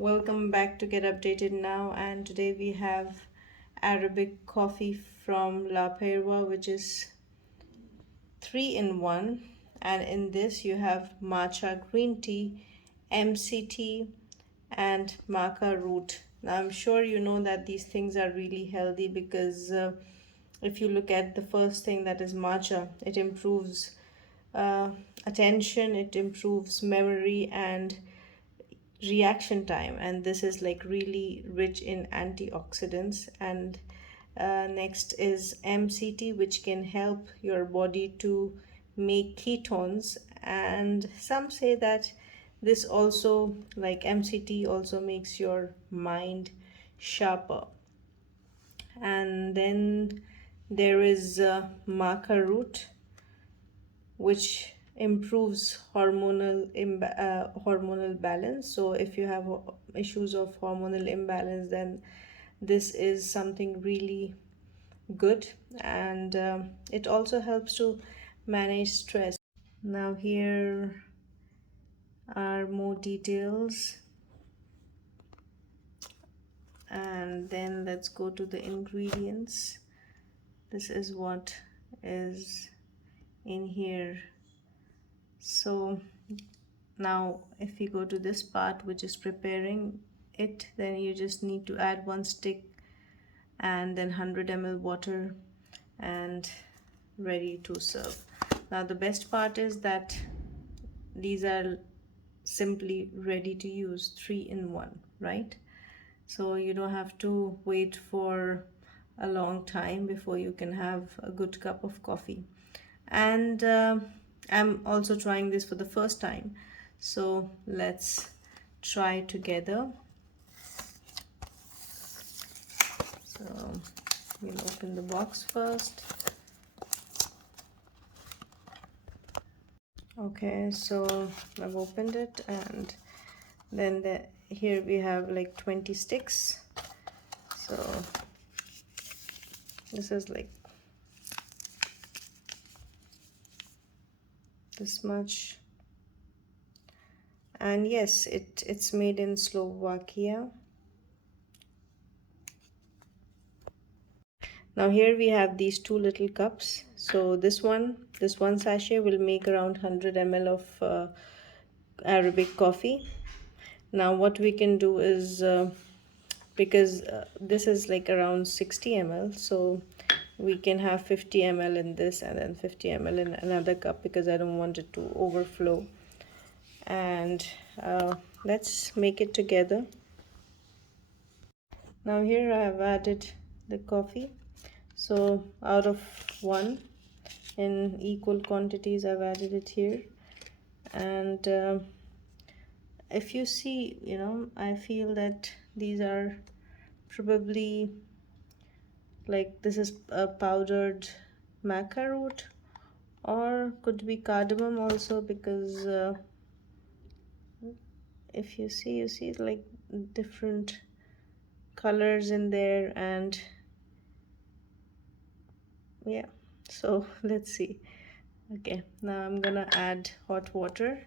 Welcome back to Get Updated Now, and today we have Arabic coffee from Laperva, which is 3 in 1. And in this, you have matcha green tea, MCT, and Maca root. Now, I'm sure you know that these things are really healthy because if you look at the first thing, that is matcha, it improves uh, attention, it improves memory and reaction time, and this is like really rich in antioxidants. And next is MCT, which can help your body to make ketones, and some say that this also, like MCT, also makes your mind sharper. And then there is maca root, which improves hormonal balance. So if you have issues of hormonal imbalance, then this is something really good. And it also helps to manage stress. Now here are more details, and then let's go to the ingredients. This is what is in here. So now if you go to this part, which is preparing it, then you just need to add 1 stick and then 100 ml water and ready to serve. Now the best part is that these are simply ready to use, 3 in 1, right? So you don't have to wait for a long time before you can have a good cup of coffee. And I'm also trying this for the first time, so let's try together. So we'll open the box first. Okay, so I've opened it, and then here we have like 20 sticks. So this is like this much, and yes, it's made in Slovakia. Now here we have these 2 little cups. So this one sachet will make around 100 ml of Arabic coffee. Now what we can do is, because this is like around 60 ml, so we can have 50 ml in this and then 50 ml in another cup, because I don't want it to overflow. And let's make it together. Now here I have added the coffee. So out of 1, in equal quantities, I've added it here. And if you see, I feel that these are probably, like, this is a powdered maca root, or could be cardamom also, because if you see like different colors in there. And yeah, so let's see. Okay, now I'm gonna add hot water,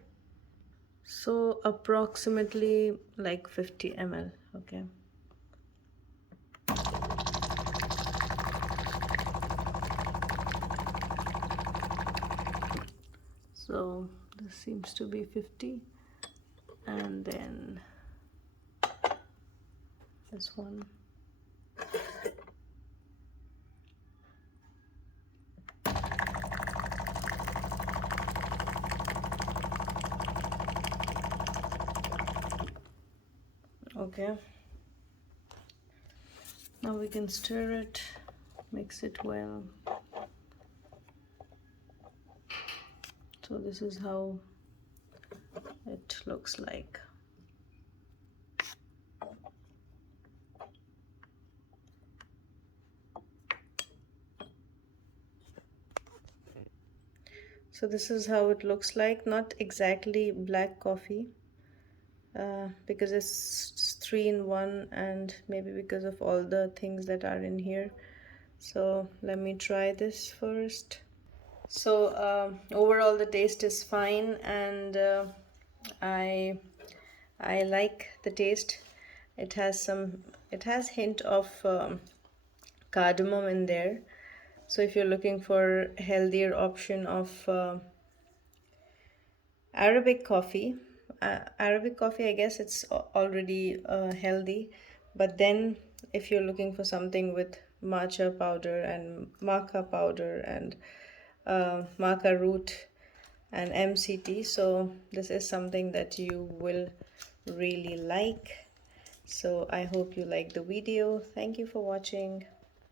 so approximately like 50 ml. Okay, so this seems to be 50, and then this one. Okay, now we can stir it, mix it well. So this is how it looks like. So this is how it looks like. Not exactly black coffee, because it's 3 in 1, and maybe because of all the things that are in here. So let me try this first. So overall the taste is fine, and I I like the taste. It has hint of cardamom in there. So if you're looking for healthier option of Arabic coffee, Arabic coffee, I guess it's already healthy. But then if you're looking for something with matcha powder and maca powder and maca root and MCT, so this is something that you will really like. So I hope you like the video. Thank you for watching.